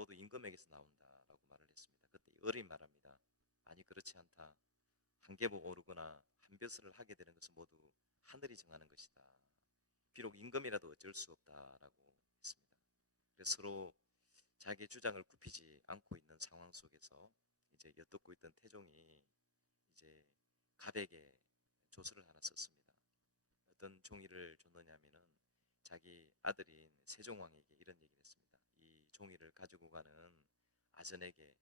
모두 임금에게서 나온다라고 말을 했습니다. 그때 을이 말합니다. 아니 그렇지 않다. 한 계복 오르거나 한 벼슬을 하게 되는 것은 모두 하늘이 정하는 것이다. 비록 임금이라도 어쩔 수 없다라고 했습니다. 그래서 서로 자기의 주장을 굽히지 않고 있는 상황 속에서 이제 엿듣고 있던 태종이 이제 갑에게 조서를 하나 썼습니다. 어떤 종이를 줬느냐면은 자기 아들인 세종왕에게 이런 얘기를 했습니다. 이 종이를 가지고 가는 아전에게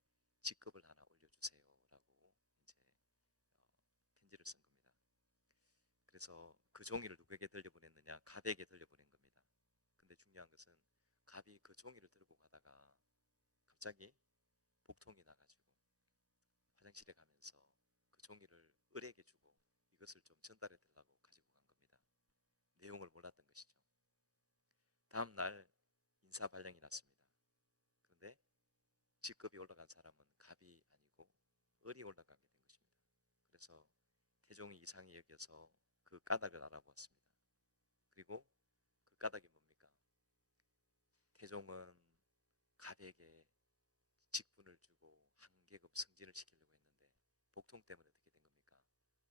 직급을 하나 올려주세요라고 이제 편지를 쓴 겁니다. 그래서 그 종이를 누구에게 들려보냈느냐? 갑에게 들려보낸 겁니다. 근데 중요한 것은 갑이 그 종이를 들고 가다가 갑자기 복통이 나가지고 화장실에 가면서 그 종이를 을에게 주고 이것을 좀 전달해 달라고 가지고 간 겁니다. 내용을 몰랐던 것이죠. 다음 날 인사 발령이 났습니다. 그런데 직급이 올라간 사람은 갑이 아니고 을이 올라가게 된 것입니다. 그래서 태종이 이상히 여겨서 그 까닭을 알아보았습니다. 그리고 그 까닭이 뭡니까? 태종은 갑에게 직분을 주고 한 계급 승진을 시키려고 했는데 복통 때문에 어떻게 된 겁니까?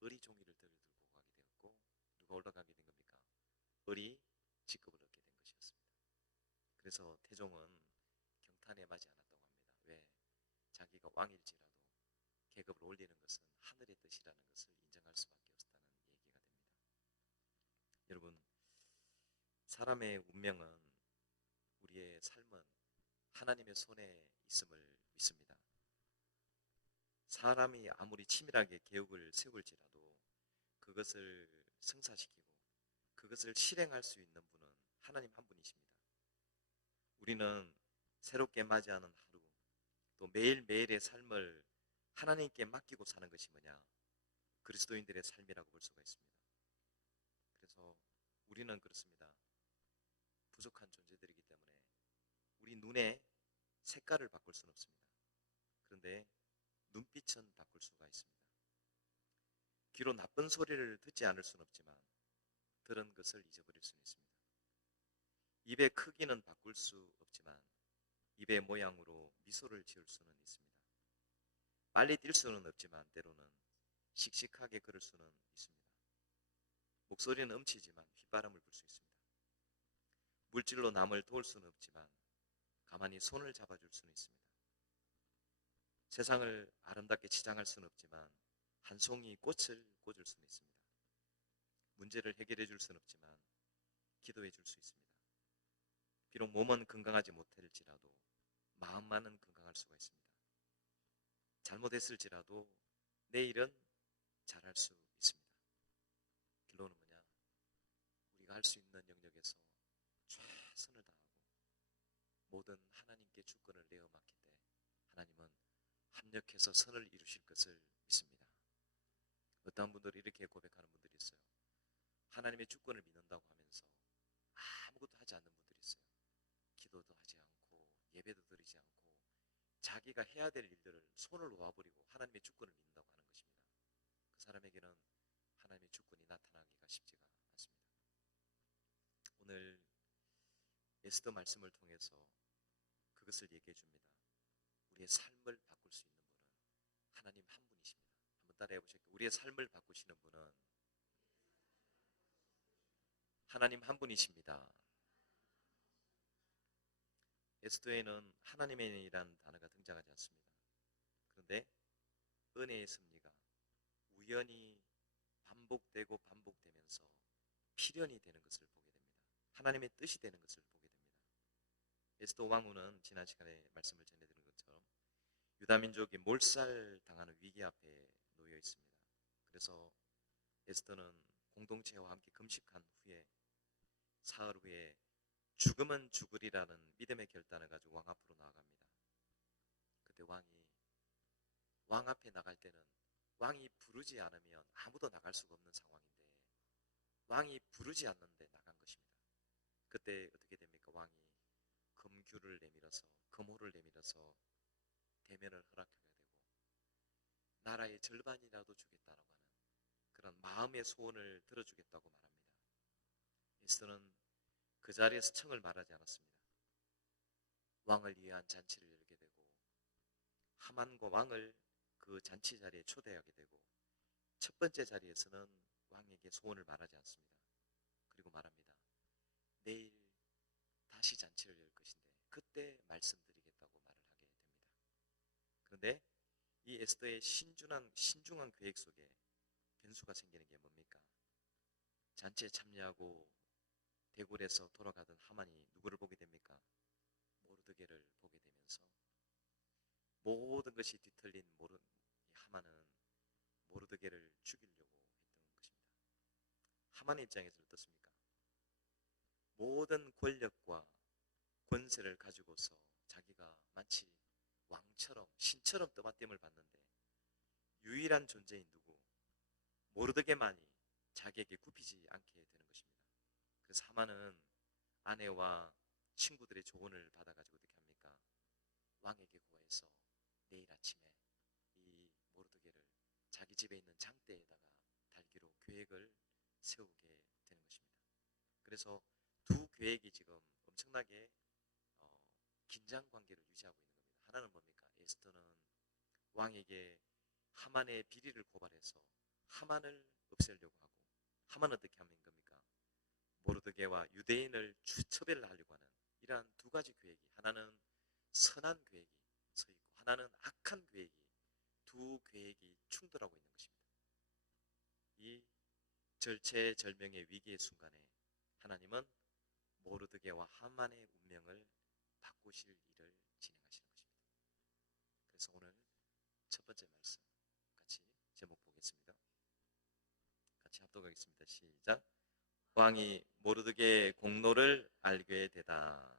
을이 종이를 들고 가게 되었고 누가 올라가게 된 겁니까? 을이 직급을 얻게 된 것이었습니다. 그래서 태종은 경탄에 맞지 않았다고 합니다. 왜? 자기가 왕일지라도 계급을 올리는 것은 하늘의 뜻이라는 것을 인정할 수밖에 없었다는 얘기가 됩니다. 여러분, 사람의 운명은 우리의 삶은 하나님의 손에 있음을 믿습니다. 사람이 아무리 치밀하게 계획을 세울지라도 그것을 성사시키고 그것을 실행할 수 있는 분은 하나님 한 분이십니다. 우리는 새롭게 맞이하는 하루, 또 매일매일의 삶을 하나님께 맡기고 사는 것이 뭐냐? 그리스도인들의 삶이라고 볼 수가 있습니다. 그래서 우리는 그렇습니다. 부족한 존재들이기 때문에 우리 눈의 색깔을 바꿀 수는 없습니다. 그런데 눈빛은 바꿀 수가 있습니다. 귀로 나쁜 소리를 듣지 않을 수는 없지만 들은 것을 잊어버릴 수는 있습니다. 입의 크기는 바꿀 수 없지만 입의 모양으로 미소를 지을 수는 있습니다. 빨리 뛸 수는 없지만 때로는 씩씩하게 걸을 수는 있습니다. 목소리는 음치지만 휘바람을 불 수 있습니다. 물질로 남을 도울 수는 없지만 가만히 손을 잡아줄 수는 있습니다. 세상을 아름답게 치장할 수는 없지만 한 송이 꽃을 꽂을 수는 있습니다. 문제를 해결해 줄 수는 없지만 기도해 줄 수 있습니다. 비록 몸은 건강하지 못할지라도 마음만은 건강할 수가 있습니다. 잘못했을지라도 내일은 잘할 수 있습니다. 결론은 뭐냐? 우리가 할 수 있는 영역에서 최선을 다하고 모든 하나님께 주권을 내어 맡길 때 하나님은 합력해서 선을 이루실 것을 믿습니다. 어떤 분들이 이렇게 고백하는 분들이 있어요. 하나님의 주권을 믿는다고 하면서 아무것도 하지 않는 분들이 있어요. 기도도 하지 않고 예배도 드리지 않고 자기가 해야 될 일들을 손을 놓아버리고 하나님의 주권을 믿는다고 하는 것입니다. 그 사람에게는 하나님의 주권이 나타나기가 쉽지가 않습니다. 오늘 에스더 말씀을 통해서 그것을 얘기해 줍니다. 우리의 삶을 바꿀 수 있는 분은 하나님 한 분이십니다. 한번 따라해 보실까요? 우리의 삶을 바꾸시는 분은 하나님 한 분이십니다. 에스더에는 하나님이라는 단어가 등장하지 않습니다. 그런데 은혜의 섭리가 우연히 반복되고 반복되면서 필연이 되는 것을 보게 됩니다. 하나님의 뜻이 되는 것을 보게 됩니다. 에스더 왕후는 지난 시간에 말씀을 전해드린 것처럼 유다민족이 몰살당하는 위기 앞에 놓여 있습니다. 그래서 에스더는 공동체와 함께 금식한 후에 사흘 후에 죽으면 죽으리라는 믿음의 결단을 가지고 왕 앞으로 나아갑니다. 그때 왕 앞에 나갈 때는 왕이 부르지 않으면 아무도 나갈 수가 없는 상황인데 왕이 부르지 않는데 나간 것입니다. 그때 어떻게 됩니까? 왕이 금규를 내밀어서 금호를 내밀어서 대면을 허락하게 되고 나라의 절반이라도 주겠다라고 하는 그런 마음의 소원을 들어주겠다고 말합니다. 에스더는 그 자리에서 청을 말하지 않았습니다. 왕을 위한 잔치를 열게 되고 하만과 왕을 그 잔치 자리에 초대하게 되고 첫 번째 자리에서는 왕에게 소원을 말하지 않습니다. 그리고 말합니다. 내일 다시 잔치를 열 것인데 그때 말씀드리겠다고 말을 하게 됩니다. 그런데 이 에스더의 신중한 계획 속에 변수가 생기는 게 뭡니까? 잔치에 참여하고 대궐에서 돌아가던 하만이 누구를 보게 됩니까? 모르드게를 보게 되면서 모든 것이 뒤틀린 하만은 모르드게를 죽이려고 했던 것입니다. 하만의 입장에서는 어떻습니까? 모든 권력과 권세를 가지고서 자기가 마치 왕처럼 신처럼 떠받침을 받는데 유일한 존재인 누구? 모르드게만이 자기에게 굽히지 않게 되는 것입니다. 그래서 하만은 아내와 친구들의 조언을 받아가지고 어떻게 합니까? 왕에게 구해서 내일 아침에 이 모르드게를 자기 집에 있는 장대에다가 달기로 계획을 세우게 되는 것입니다. 그래서 두 계획이 지금 엄청나게 긴장 관계를 유지하고 있는 겁니다. 하나는 뭡니까? 에스더는 왕에게 하만의 비리를 고발해서 하만을 없애려고 하고 하만은 어떻게 하는 겁니까? 모르드게와 유대인을 처벌하려고 하는 이러한 두 가지 계획이 하나는 선한 계획이 서 있고 하나는 악한 계획이 두 계획이 충돌하고 있는 것입니다. 이 절체절명의 위기의 순간에 하나님은 모르드게와 하만의 운명을 바꾸실 일을 진행하시는 것입니다. 그래서 오늘 첫 번째 말씀 같이 제목 보겠습니다. 같이 합독하겠습니다. 시작. 왕이 모르드게의 공로를 알게 되다.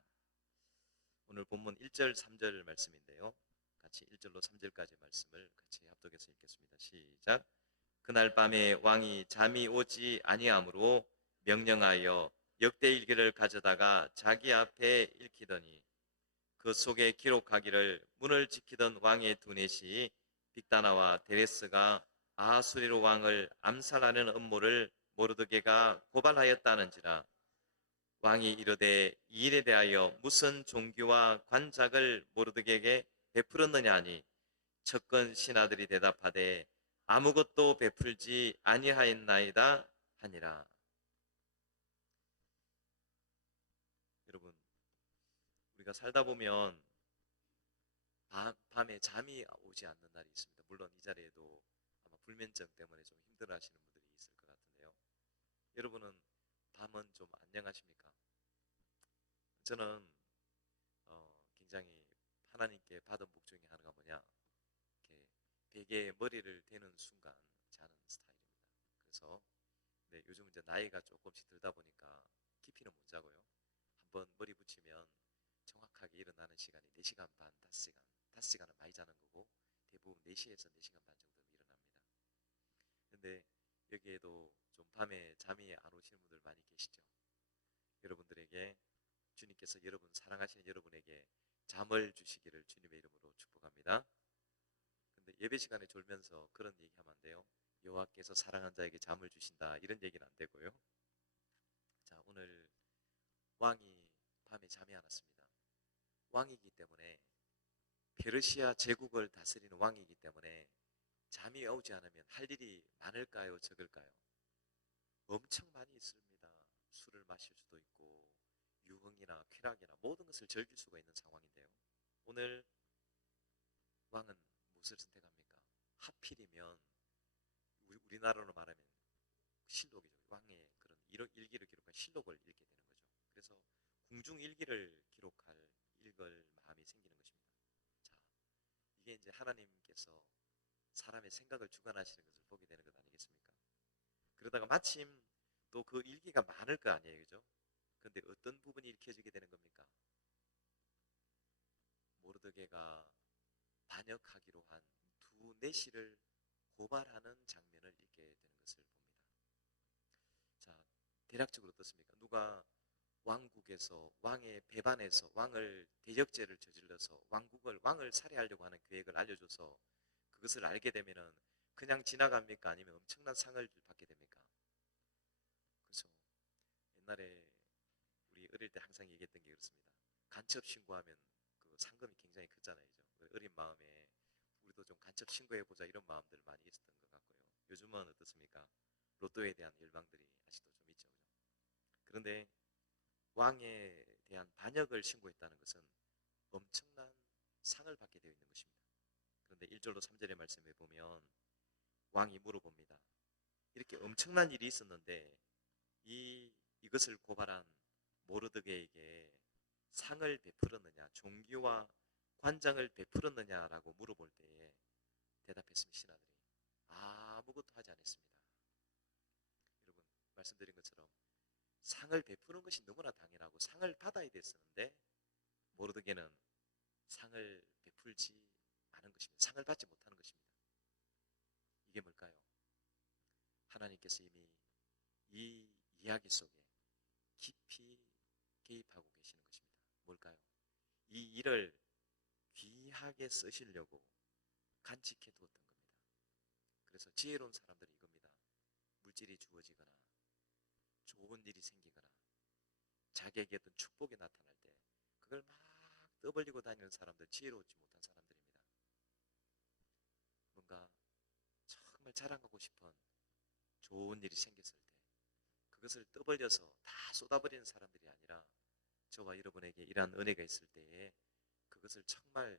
오늘 본문 1절 3절 말씀인데요. 같이 1절로 3절까지 말씀을 같이 합독해서 읽겠습니다. 시작. 그날 밤에 왕이 잠이 오지 아니하므로 명령하여 역대일기를 가져다가 자기 앞에 읽히더니 그 속에 기록하기를 문을 지키던 왕의 두넷이 빅다나와 데레스가 아하수에로 왕을 암살하는 음모를 모르드게가 고발하였다는지라. 왕이 이르되 이 일에 대하여 무슨 종교와 관작을 모르드게에게 베풀었느냐 하니 척건 신하들이 대답하되 아무것도 베풀지 아니하였나이다 하니라. 여러분, 우리가 살다 보면 밤에 잠이 오지 않는 날이 있습니다. 물론 이 자리에도 아마 불면증 때문에 좀 힘들어하시는 분들이 있을 것 같은데요. 여러분은 밤은 좀 안녕하십니까? 저는 굉장히 하나님께 받은 복 중에 하나가 뭐냐? 이렇게 베개에 머리를 대는 순간 자는 스타일입니다. 그래서 네, 요즘 이제 나이가 조금씩 들다 보니까 깊이는 못 자고요. 한번 머리 붙이면 정확하게 일어나는 시간이 4시간 반, 5시간. 5시간은 많이 자는 거고 대부분 4시에서 4시간 반 정도는 일어납니다. 근데 여기에도 좀 밤에 잠이 안 오시는 분들 많이 계시죠? 여러분들에게 주님께서 여러분 사랑하시는 여러분에게 잠을 주시기를 주님의 이름으로 축복합니다. 근데 예배 시간에 졸면서 그런 얘기하면 안 돼요. 여호와께서 사랑한 자에게 잠을 주신다 이런 얘기는 안 되고요. 자, 오늘 왕이 밤에 잠이 안 왔습니다. 왕이기 때문에 페르시아 제국을 다스리는 왕이기 때문에 잠이 오지 않으면 할 일이 많을까요? 적을까요? 엄청 많이 있습니다. 술을 마실 수도 있고 유흥이나 쾌락이나 모든 것을 즐길 수가 있는 상황인데요. 오늘 왕은 무엇을 선택합니까? 하필이면 우리나라로 말하면 실록이죠. 왕의 그런 일기를 기록한 실록을 읽게 되는 거죠. 그래서 궁중 일기를 읽을 마음이 생기는 것입니다. 자, 이게 이제 하나님께서 사람의 생각을 주관하시는 것을 보게 되는 것 아니겠습니까? 그러다가 마침 또 그 일기가 많을 거 아니에요, 그죠? 근데 어떤 부분이 읽혀지게 되는 겁니까? 모르드게가 반역하기로 한 두 내시를 고발하는 장면을 읽게 되는 것을 봅니다. 자, 대략적으로 어떻습니까? 누가 왕국에서 왕의 배반해서 왕을 대적죄를 저질러서 왕을 살해하려고 하는 계획을 알려줘서 그것을 알게 되면은 그냥 지나갑니까? 아니면 엄청난 상을 받게 됩니까? 그래서 옛날에 우리 어릴 때 항상 얘기했던 게 그렇습니다. 간첩 신고하면 그 상금이 굉장히 컸잖아요. 그 어린 마음에 우리도 좀 간첩 신고해보자 이런 마음들 많이 있었던 것 같고요. 요즘은 어떻습니까? 로또에 대한 열망들이 아직도 좀 있죠. 그런데 왕에 대한 반역을 신고했다는 것은 엄청난 상을 받게 되어 있는 것입니다. 그런데 1절로 3절의 말씀에 보면 왕이 물어봅니다. 이렇게 엄청난 일이 있었는데 이것을 고발한 모르드게에게 상을 베풀었느냐, 종기와 관장을 베풀었느냐라고 물어볼 때에 대답했습니다. 신하들이 아무것도 하지 않았습니다. 여러분 말씀드린 것처럼 상을 베푸는 것이 너무나 당연하고 상을 받아야 됐었는데 모르드게는 상을 베풀지 않은 것입니다. 상을 받지 못하는 것입니다. 이게 뭘까요? 하나님께서 이미 이 이야기 속에 깊이 개입하고 계시는 것입니다. 뭘까요? 이 일을 귀하게 쓰시려고 간직해 두었던 겁니다. 그래서 지혜로운 사람들은 이겁니다. 물질이 주어지거나 좋은 일이 생기거나 자기에게 어떤 축복이 나타날 때 그걸 막 떠벌리고 다니는 사람들, 지혜롭지 못한 사람들입니다. 뭔가 정말 자랑하고 싶은 좋은 일이 생겼을 때 그것을 떠벌려서 다 쏟아버리는 사람들이 아니라 저와 여러분에게 이러한 은혜가 있을 때에 그것을 정말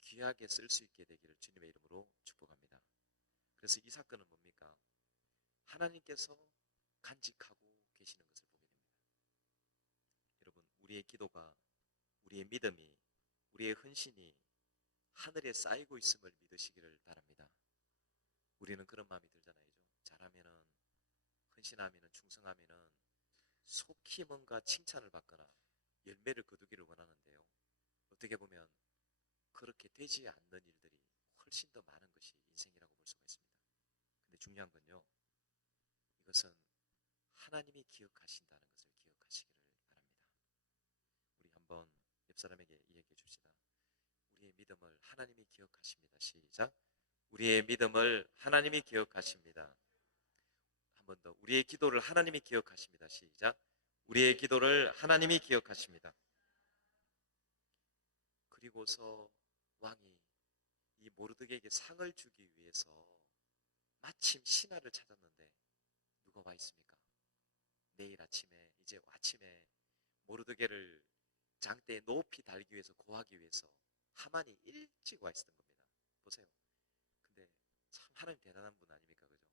귀하게 쓸 수 있게 되기를 주님의 이름으로 축복합니다. 그래서 이 사건은 뭡니까? 하나님께서 간직하고 계시는 것을 보게 됩니다. 여러분, 우리의 기도가, 우리의 믿음이, 우리의 헌신이 하늘에 쌓이고 있음을 믿으시기를 바랍니다. 우리는 그런 마음이 들잖아요. 잘하면은, 헌신하면은, 충성하면은 속히 뭔가 칭찬을 받거나 열매를 거두기를 원하는데요. 어떻게 보면 그렇게 되지 않는 일들이 훨씬 더 많은 것이 인생이라고 볼 수가 있습니다. 근데 중요한 건요. 이것은 하나님이 기억하신다는 것을 기억하시기를 바랍니다. 우리 한번 옆 사람에게 이야기해 줍시다. 우리의 믿음을 하나님이 기억하십니다. 시작. 우리의 믿음을 하나님이 기억하십니다. 한 번 더. 우리의 기도를 하나님이 기억하십니다. 시작. 우리의 기도를 하나님이 기억하십니다. 그리고서 왕이 이 모르드게에게 상을 주기 위해서 마침 신하를 찾았는데 누가 와 있습니까? 내일 아침에 이제 아침에 모르드게를 장대에 높이 달기 위해서 고하기 위해서 하만이 일찍 와 있었던 겁니다. 보세요. 근데 참 하나님 대단한 분 아닙니까? 그죠?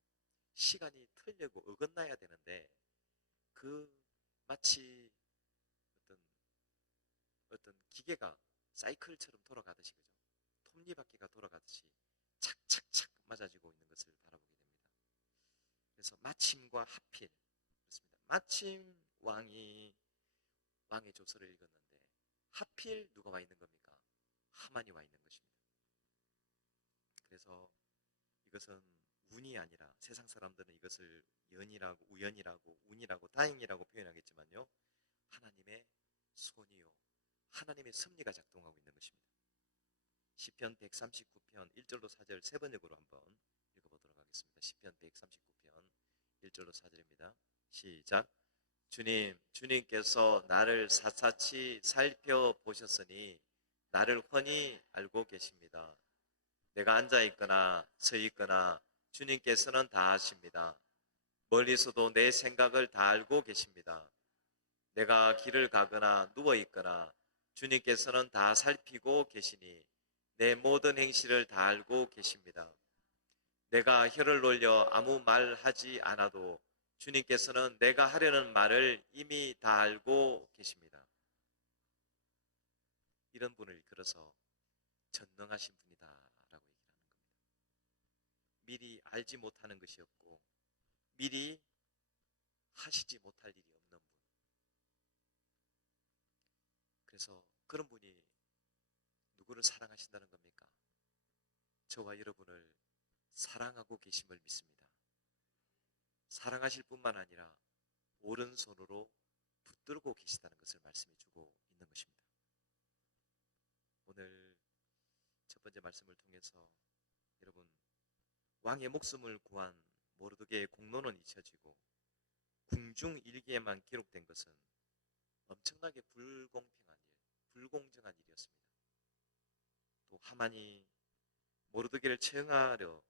시간이 틀리고 어긋나야 되는데 그 마치 어떤 기계가 사이클처럼 돌아가듯이 그죠? 톱니바퀴가 돌아가듯이 착착착 맞아지고 있는 것을 바라보게 됩니다. 그래서 마침과 하필 그렇습니다. 마침 왕의 조서를 읽었는데 하필 누가 와 있는 겁니까? 하만이 와 있는 것입니다. 그래서 이것은 운이 아니라 세상 사람들은 이것을 연이라고 우연이라고 운이라고 다행이라고 표현하겠지만요. 하나님의 손이요. 하나님의 섭리가 작동하고 있는 것입니다. 시편 139편 1절로 4절 세 번역으로 한번 읽어보도록 하겠습니다. 시편 139편 1절로 4절입니다. 시작. 주님께서 나를 샅샅이 살펴보셨으니 나를 훤히 알고 계십니다. 내가 앉아있거나 서있거나 주님께서는 다 아십니다. 멀리서도 내 생각을 다 알고 계십니다. 내가 길을 가거나 누워있거나 주님께서는 다 살피고 계시니 내 모든 행실을 다 알고 계십니다. 내가 혀를 놀려 아무 말 하지 않아도 주님께서는 내가 하려는 말을 이미 다 알고 계십니다. 이런 분을 이끌어서 전능하신 분이다라고 얘기를 하는 겁니다. 미리 알지 못하는 것이 없고 미리 하시지 못할 일이 없는 분. 그래서 그런 분이 누구를 사랑하신다는 겁니까? 저와 여러분을 사랑하고 계심을 믿습니다. 사랑하실 뿐만 아니라 오른손으로 붙들고 계시다는 것을 말씀해 주고 있는 것입니다. 오늘 첫 번째 말씀을 통해서 여러분 왕의 목숨을 구한 모르드게의 공로는 잊혀지고 궁중 일기에만 기록된 것은 엄청나게 불공정한 일이었습니다. 또 하만이 모르드게를 처형하려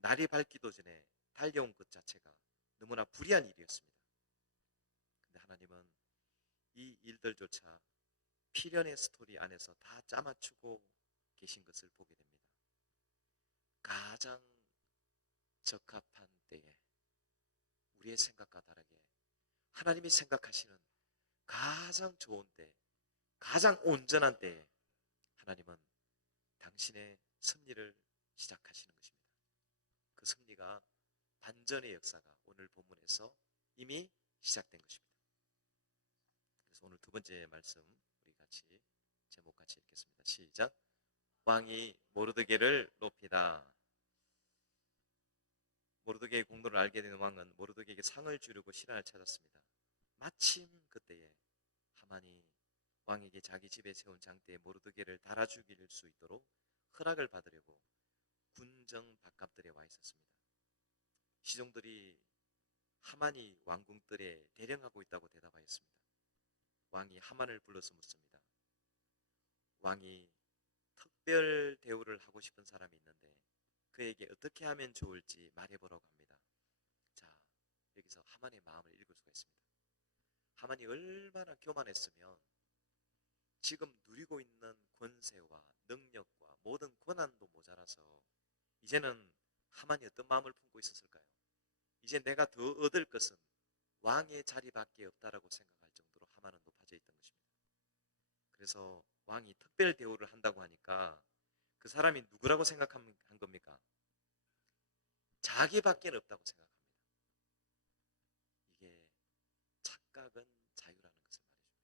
날이 밝기도 전에 달려온 것 자체가 너무나 불의한 일이었습니다. 근데 하나님은 이 일들조차 필연의 스토리 안에서 다 짜맞추고 계신 것을 보게 됩니다. 가장 적합한 때에 우리의 생각과 다르게 하나님이 생각하시는 가장 좋은 때, 가장 온전한 때에 하나님은 당신의 섭리를 시작하시는 것입니다. 그 섭리가 반전의 역사가 오늘 본문에서 이미 시작된 것입니다. 그래서 오늘 두 번째 말씀 우리 같이 제목 같이 읽겠습니다. 시작. 왕이 모르드게를 높이다. 모르드게의 공로를 알게 된 왕은 모르드게에게 상을 주려고 시간을 찾았습니다. 마침 그때에 하만이 왕에게 자기 집에 세운 장대에 모르드게를 달아 죽일 수 있도록 허락을 받으려고 군정 바깥들에 와 있었습니다. 시종들이 하만이 왕궁들에 대령하고 있다고 대답하였습니다. 왕이 하만을 불러서 묻습니다. 왕이 특별 대우를 하고 싶은 사람이 있는데 그에게 어떻게 하면 좋을지 말해보라고 합니다. 자, 여기서 하만의 마음을 읽을 수가 있습니다. 하만이 얼마나 교만했으면 지금 누리고 있는 권세와 능력과 모든 권한도 모자라서 이제는 하만이 어떤 마음을 품고 있었을까요? 이제 내가 더 얻을 것은 왕의 자리밖에 없다라고 생각할 정도로 하만은 높아져 있던 것입니다. 그래서 왕이 특별 대우를 한다고 하니까 그 사람이 누구라고 생각한 겁니까? 자기밖에 없다고 생각합니다. 이게 착각은 자유라는 것을 말해줍니다.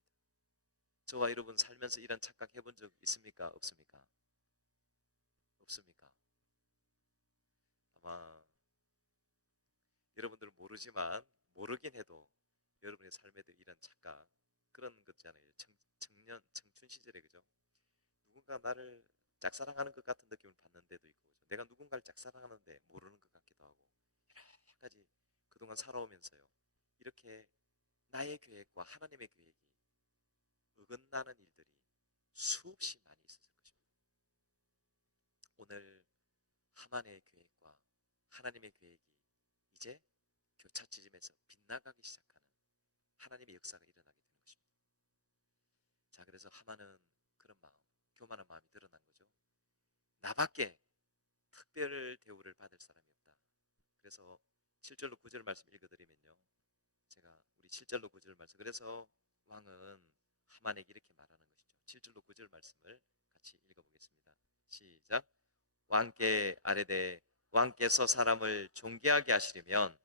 저와 여러분 살면서 이런 착각 해본 적 있습니까? 없습니까? 없습니까? 아마 여러분들은 모르지만 모르긴 해도 여러분의 삶에도 이런 착각 그런 것 있잖아요. 청춘 시절에 그죠? 누군가 나를 짝사랑하는 것 같은 느낌을 받는 데도 있고 그죠? 내가 누군가를 짝사랑하는데 모르는 것 같기도 하고 여러 가지 그동안 살아오면서요. 이렇게 나의 계획과 하나님의 계획이 어긋나는 일들이 수없이 많이 있었을 것입니다. 오늘 하만의 계획과 하나님의 계획이 이제 교차지점에서 빗나가기 시작하는 하나님의 역사가 일어나게 되는 것입니다. 자, 그래서 하만은 그런 마음, 교만한 마음이 드러난 거죠. 나밖에 특별 대우를 받을 사람이 없다. 그래서 7절로 9절 말씀 읽어드리면요. 제가 우리 7절로 9절 말씀 그래서 왕은 하만에게 이렇게 말하는 것이죠. 7절로 9절 말씀을 같이 읽어보겠습니다. 시작. 왕께 아뢰되 왕께서 사람을 존귀하게 하시려면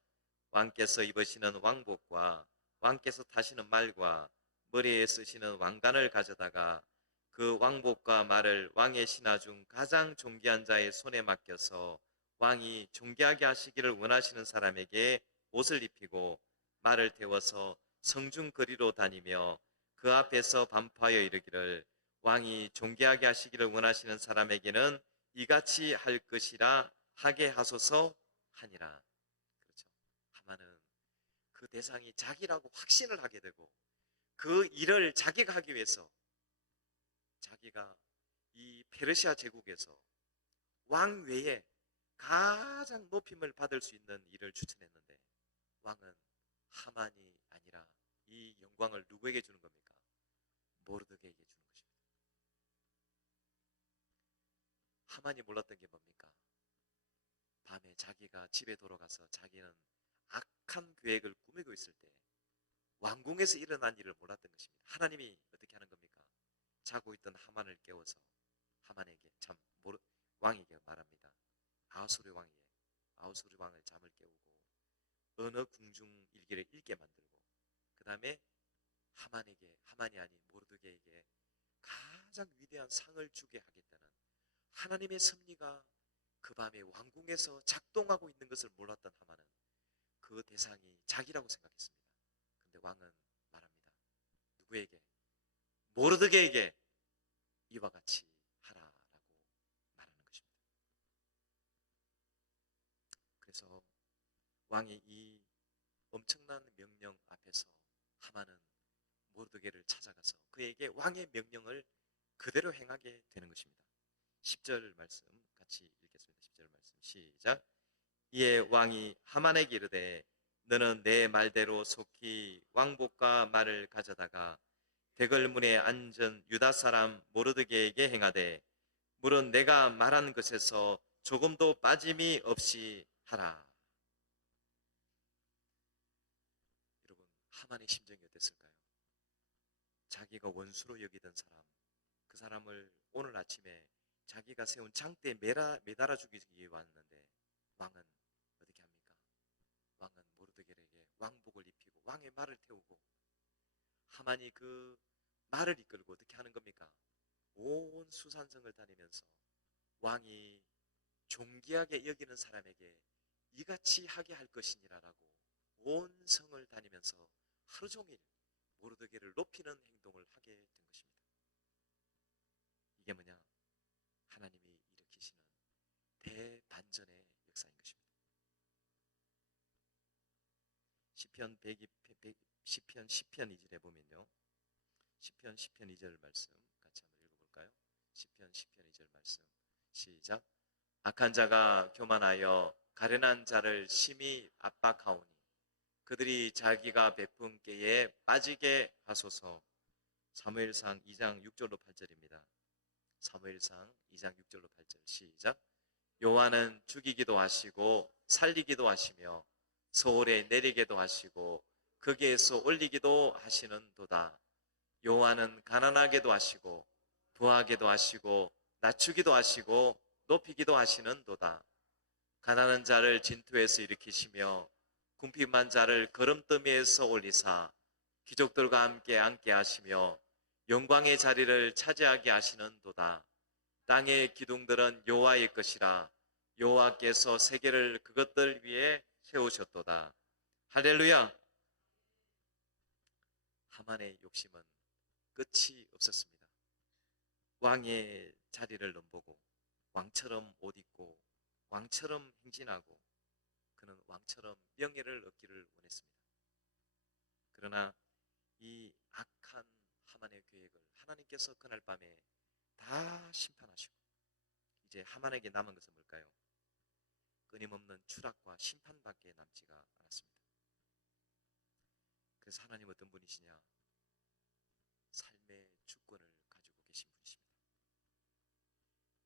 왕께서 입으시는 왕복과 왕께서 타시는 말과 머리에 쓰시는 왕관을 가져다가 그 왕복과 말을 왕의 신하 중 가장 존귀한 자의 손에 맡겨서 왕이 존귀하게 하시기를 원하시는 사람에게 옷을 입히고 말을 태워서 성중 거리로 다니며 그 앞에서 반포하여 이르기를 왕이 존귀하게 하시기를 원하시는 사람에게는 이같이 할 것이라 하게 하소서 하니라. 그렇죠. 하만은 그 대상이 자기라고 확신을 하게 되고 그 일을 자기가 하기 위해서 자기가 이 페르시아 제국에서 왕 외에 가장 높임을 받을 수 있는 일을 추천했는데 왕은 하만이 아니라 이 영광을 누구에게 주는 겁니까? 모르드게에게 주는 것입니다. 하만이 몰랐던 게 뭡니까? 밤에 자기가 집에 돌아가서 자기는 악한 계획을 꾸미고 있을 때 왕궁에서 일어난 일을 몰랐던 것입니다. 하나님이 어떻게 하는 겁니까? 자고 있던 하만을 깨워서 하만에게 왕에게 말합니다. 아하수르 왕을 잠을 깨우고 어느 궁중 일기를 읽게 만들고 그 다음에 하만이 아닌 모르드게에게 가장 위대한 상을 주게 하겠다는 하나님의 섭리가 그 밤에 왕궁에서 작동하고 있는 것을 몰랐던 하만은 그 대상이 자기라고 생각했습니다. 근데 왕은 말합니다. 누구에게? 모르드게에게 이와 같이 하라라고 말하는 것입니다. 그래서 왕이 이 엄청난 명령 앞에서 하만은 모르드게를 찾아가서 그에게 왕의 명령을 그대로 행하게 되는 것입니다. 10절 말씀 같이 읽겠습니다. 10절 말씀 시작. 이에 왕이 하만에게 이르되 너는 내 말대로 속히 왕복과 말을 가져다가 대궐문에 앉은 유다 사람 모르드게에게 행하되 물은 내가 말한 것에서 조금도 빠짐이 없이 하라. 여러분, 하만의 심정이 어땠을까요? 자기가 원수로 여기던 사람, 그 사람을 오늘 아침에 자기가 세운 장대에 매달아 죽이기 위해 왔는데 왕은 어떻게 합니까? 왕은 모르드게에게 왕복을 입히고 왕의 말을 태우고 하만이 그 말을 이끌고 어떻게 하는 겁니까? 온 수산성을 다니면서 왕이 존귀하게 여기는 사람에게 이같이 하게 할 것이니라라고 온 성을 다니면서 하루 종일 모르드게를 높이는 행동을 하게 된 것입니다. 이게 뭐냐? 하나님이 일으키시는 대반전의 역사인 것입니다. 시편 10편 2절에 보면요. 시편 2절 말씀 같이 한번 읽어볼까요? 시편 2절 말씀 시작. 악한 자가 교만하여 가련한 자를 심히 압박하오니 그들이 자기가 베푼 꾀에 빠지게 하소서. 사무엘상 2장 6절로 8절입니다. 사무엘상 2장 6절로 8절 시작. 여호와는 죽이기도 하시고 살리기도 하시며 서울에 내리게도 하시고 거기에서 올리기도 하시는도다. 여호와는 가난하게도 하시고 부하게도 하시고 낮추기도 하시고 높이기도 하시는도다. 가난한 자를 진토에서 일으키시며 궁핍한 자를 거름더미에서 올리사 귀족들과 함께 앉게 하시며 영광의 자리를 차지하게 하시는도다. 땅의 기둥들은 여호와의 것이라. 여호와께서 세계를 그것들 위에 세우셨도다. 할렐루야. 하만의 욕심은 끝이 없었습니다. 왕의 자리를 넘보고 왕처럼 옷 입고 왕처럼 행진하고 그는 왕처럼 명예를 얻기를 원했습니다. 그러나 이 악한 하만의 계획을 하나님께서 그날 밤에 다 심판하시고 이제 하만에게 남은 것은 뭘까요? 끊임없는 추락과 심판밖에 남지가 않았습니다. 그래서 하나님 어떤 분이시냐? 삶의 주권을 가지고 계신 분이십니다.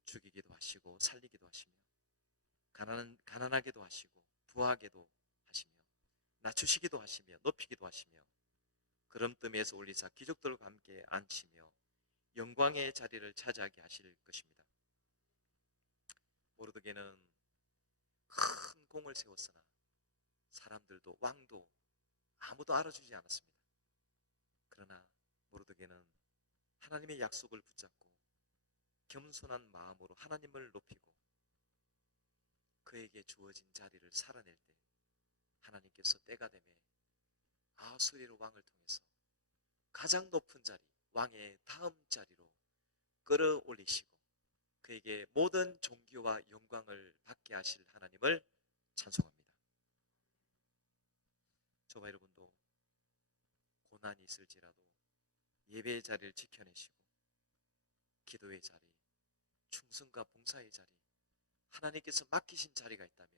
죽이기도 하시고 살리기도 하시며 가난하게도 하시고 부하게도 하시며 낮추시기도 하시며 높이기도 하시며 거름더미에서 올리사 귀족들과 함께 앉히며 영광의 자리를 차지하게 하실 것입니다. 모르드게는 큰 공을 세웠으나 사람들도 왕도 아무도 알아주지 않았습니다. 그러나 모르드게는 하나님의 약속을 붙잡고 겸손한 마음으로 하나님을 높이고 그에게 주어진 자리를 살아낼 때 하나님께서 때가 되매 아수리로 왕을 통해서 가장 높은 자리, 왕의 다음 자리로 끌어올리시고 그에게 모든 존귀와 영광을 받게 하실 하나님을 찬송합니다. 저와 여러분도 고난이 있을지라도 예배의 자리를 지켜내시고 기도의 자리, 충성과 봉사의 자리, 하나님께서 맡기신 자리가 있다면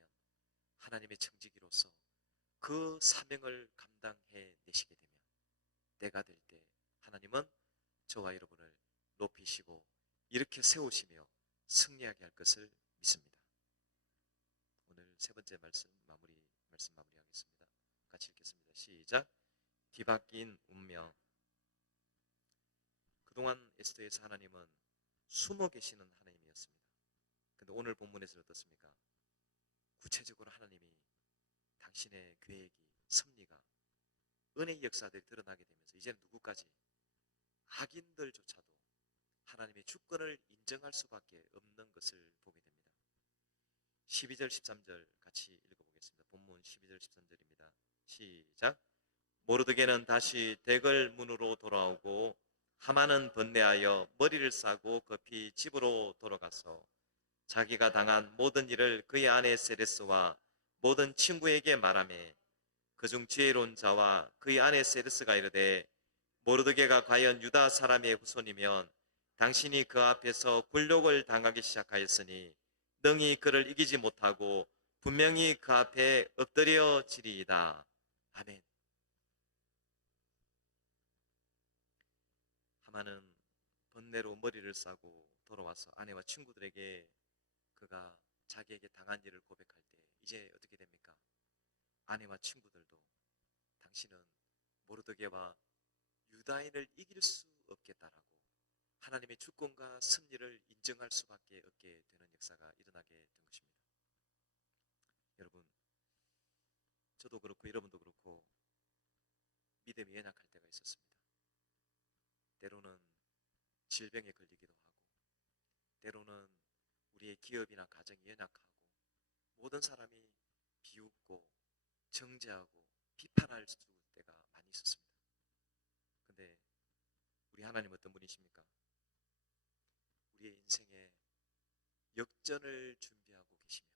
하나님의 청지기로서 그 사명을 감당해 내시게 되면 때가 될 때 하나님은 저와 여러분을 높이시고 이렇게 세우시며 승리하게 할 것을 믿습니다. 오늘 세 번째 말씀 마무리하겠습니다. 같이 읽겠습니다. 시작. 뒤바뀐 운명. 그동안 에스더에서 하나님은 숨어 계시는 하나님이었습니다. 근데 오늘 본문에서는 어떻습니까? 구체적으로 하나님이 당신의 계획이, 섭리가, 은혜의 역사들이 드러나게 되면서 이제는 누구까지? 악인들조차도 하나님의 주권을 인정할 수밖에 없는 것을 보게 됩니다. 12절 13절 같이 읽어보겠습니다. 본문 12절 13절입니다. 시작. 모르드게는 다시 대궐 문으로 돌아오고 하만은 번뇌하여 머리를 싸고 급히 집으로 돌아가서 자기가 당한 모든 일을 그의 아내 세레스와 모든 친구에게 말하며 그중 지혜로운 자와 그의 아내 세레스가 이르되 모르드게가 과연 유다 사람의 후손이면 당신이 그 앞에서 굴욕을 당하기 시작하였으니 능히 그를 이기지 못하고 분명히 그 앞에 엎드려지리이다. 아멘. 하만은 번뇌로 머리를 싸고 돌아와서 아내와 친구들에게 그가 자기에게 당한 일을 고백할 때 이제 어떻게 됩니까? 아내와 친구들도 당신은 모르드게와 유다인을 이길 수 없겠다라고 하나님의 주권과 승리를 인정할 수밖에 없게 되는 역사가 일어나게 된 것입니다. 여러분, 저도 그렇고 여러분도 그렇고 믿음이 연약할 때가 있었습니다. 때로는 질병에 걸리기도 하고, 때로는 우리의 기업이나 가정이 연약하고, 모든 사람이 비웃고 정죄하고 비판할 때가 많이 있었습니다. 근데 우리 하나님 어떤 분이십니까? 우리의 인생에 역전을 준비하고 계시며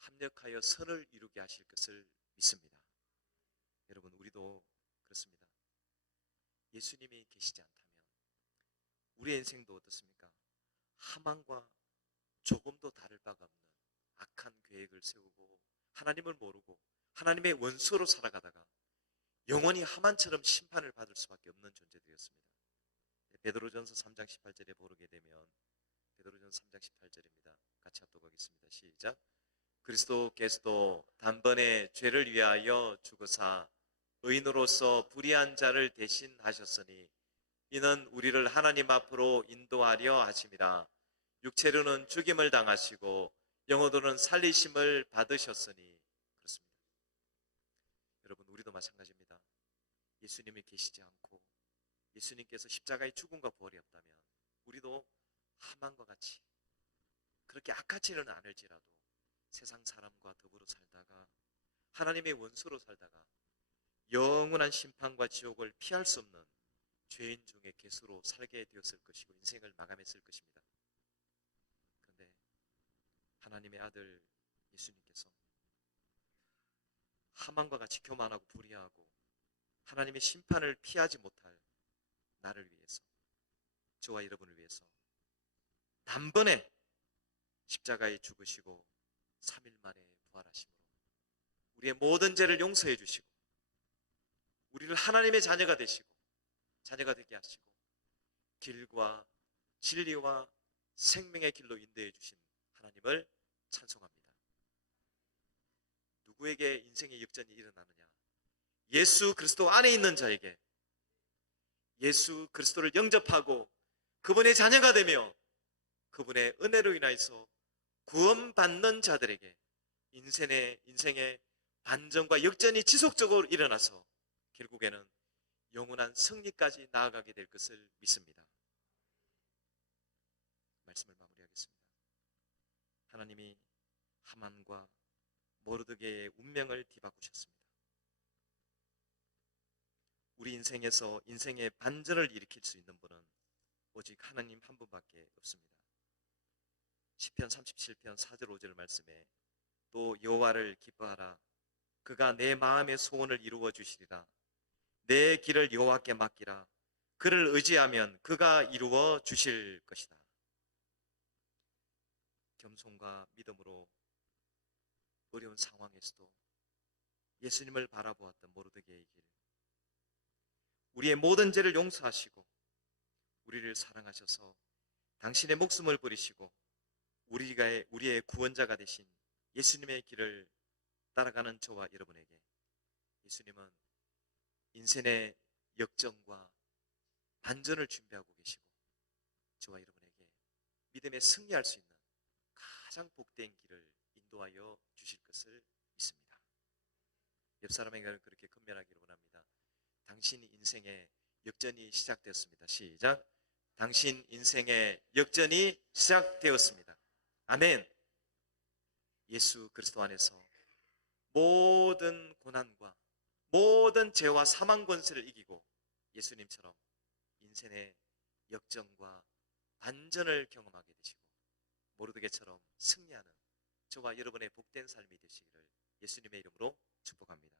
합력하여 선을 이루게 하실 것을 믿습니다. 여러분, 우리도 그렇습니다. 예수님이 계시지 않다면 우리의 인생도 어떻습니까? 하만과 조금도 다를 바가 없는 악한 계획을 세우고 하나님을 모르고 하나님의 원수로 살아가다가 영원히 하만처럼 심판을 받을 수밖에 없는 존재들이었습니다. 베드로전서 3장 18절에 보게 되면 베드로전서 3장 18절입니다. 같이 합독하겠습니다. 시작. 그리스도께서도 단번에 죄를 위하여 죽으사 의인으로서 불의한 자를 대신하셨으니 이는 우리를 하나님 앞으로 인도하려 하심이라. 육체로는 죽임을 당하시고 영어로는 살리심을 받으셨으니. 그렇습니다. 여러분, 우리도 마찬가지입니다. 예수님이 계시지 않고 예수님께서 십자가의 죽음과 부활이 없다면 우리도 하만과 같이 그렇게 악하지는 않을지라도 세상 사람과 더불어 살다가 하나님의 원수로 살다가 영원한 심판과 지옥을 피할 수 없는 죄인 중에 괴수로 살게 되었을 것이고 인생을 마감했을 것입니다. 그런데 하나님의 아들 예수님께서 하만과 같이 교만하고 불의하고 하나님의 심판을 피하지 못할 나를 위해서, 저와 여러분을 위해서 단번에 십자가에 죽으시고 3일 만에 부활하심으로 우리의 모든 죄를 용서해 주시고 우리를 하나님의 자녀가 되시고 자녀가 되게 하시고 길과 진리와 생명의 길로 인도해 주신 하나님을 찬송합니다. 누구에게 인생의 역전이 일어나느냐? 예수 그리스도 안에 있는 자에게, 예수 그리스도를 영접하고 그분의 자녀가 되며 그분의 은혜로 인하여서 구원받는 자들에게 인생의 반전과 역전이 지속적으로 일어나서 결국에는 영원한 승리까지 나아가게 될 것을 믿습니다. 말씀을 마무리하겠습니다. 하나님이 하만과 모르드게의 운명을 뒤바꾸셨습니다. 우리 인생에서 인생의 반전을 일으킬 수 있는 분은 오직 하나님 한 분밖에 없습니다. 시편 37편 4절 5절 말씀에 또 여호와를 기뻐하라. 그가 내 마음의 소원을 이루어 주시리라. 내 길을 여호와께 맡기라. 그를 의지하면 그가 이루어 주실 것이다. 겸손과 믿음으로 어려운 상황에서도 예수님을 바라보았던 모르드게의 길, 우리의 모든 죄를 용서하시고 우리를 사랑하셔서 당신의 목숨을 버리시고 우리의 구원자가 되신 예수님의 길을 따라가는 저와 여러분에게 예수님은 인생의 역전과 반전을 준비하고 계시고 저와 여러분에게 믿음에 승리할 수 있는 가장 복된 길을 인도하여 주실 것을 믿습니다. 옆 사람에게 그렇게 건면하기를 원합니다. 당신 인생의 역전이 시작되었습니다. 시작. 당신 인생의 역전이 시작되었습니다. 아멘. 예수 그리스도 안에서 모든 고난과 모든 죄와 사망 권세를 이기고 예수님처럼 인생의 역전과 반전을 경험하게 되시고 모르드게처럼 승리하는 저와 여러분의 복된 삶이 되시기를 예수님의 이름으로 축복합니다.